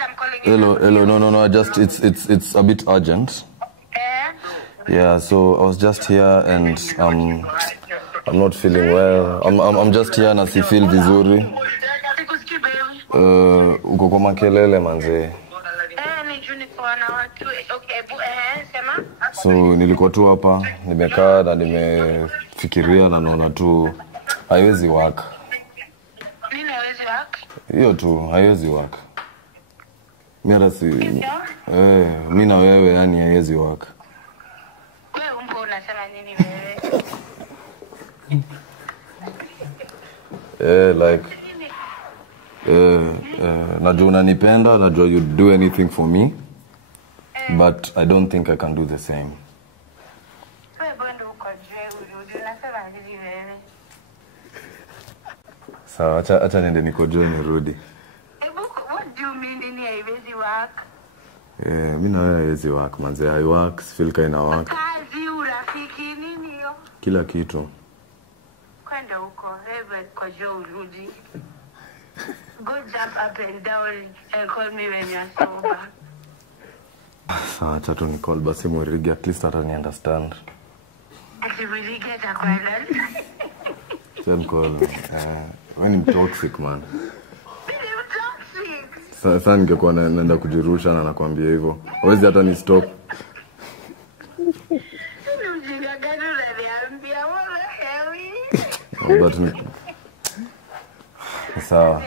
I'm calling you. Hello, no, just it's a bit urgent. Yeah, so I was just here and I'm not feeling well. I'm just here na si feel vizuri. Uko kwa makelele manze. So nilikuwa tu hapa, nimekaa na nimefikiria na naona tu haiwezi work. Nini haiwezi work? Hiyo tu haiwezi work. Mimi si mimi na wewe yani haiwezi work. Wewe umbo unasema nini wewe? Like najua unanipenda, najua you'd do anything for me. But I don't think I can do the same. Wewe bondo uko je unasema nini wewe? Sawa, acha nende nikojoe nirudi. What do you mean nini haiwezi work? Mimi na wewe haiwezi work, manze. I work, feel kind of work. Kazi, urafiki, nini hiyo? Kila kitu. Kwenda huko, wewe kojoe urudi. Go jump up and down and call me when you're sober. Sawa, acha tu nicall basi Mwirigi, at least hata ni understand. Ati Mwirigi atakwenda? Same call. When I'm toxic, man. Sasa ningekuwa naenda kujirusha na nakwambia hivyo. Hawezi hata ni stop. Unajua gani unaniambia wewe hewi? But sawa.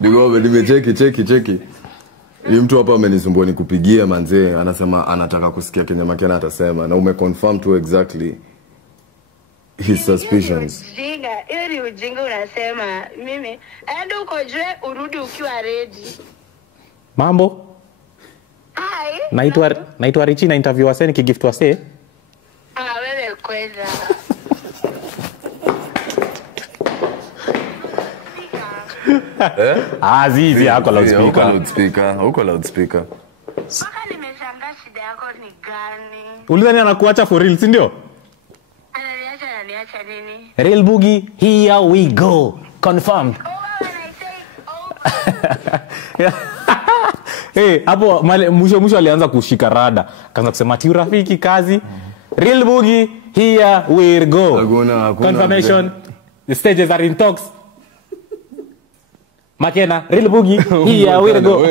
Digo, cheki. Ni mtu hapa amenisumbua nikupigia manze, anasema anataka kusikia Kenya Makena atasema na umeconfirm to exactly his suspicions. Hiyo ujinga unasema mimi enda uko je urudi ukiwa ready. Mambo? Hi. Naitwa Richie na interview wase nikigift wase. Wewe kwenda. Zizi yako loudspeaker. Uko loudspeaker. Saka nimeshangaa shida yako ni gani? Ulizani anakuacha for real, si ndio? Ananiacha nini? Real Boogie, here we go. Confirmed. Hapo mwisho alianza kushika rada. Kaanza kusema ati urafiki kazi. Real Boogie, here we go. Confirmation. The stages are in talks. Makena, Real Boogie, here we go.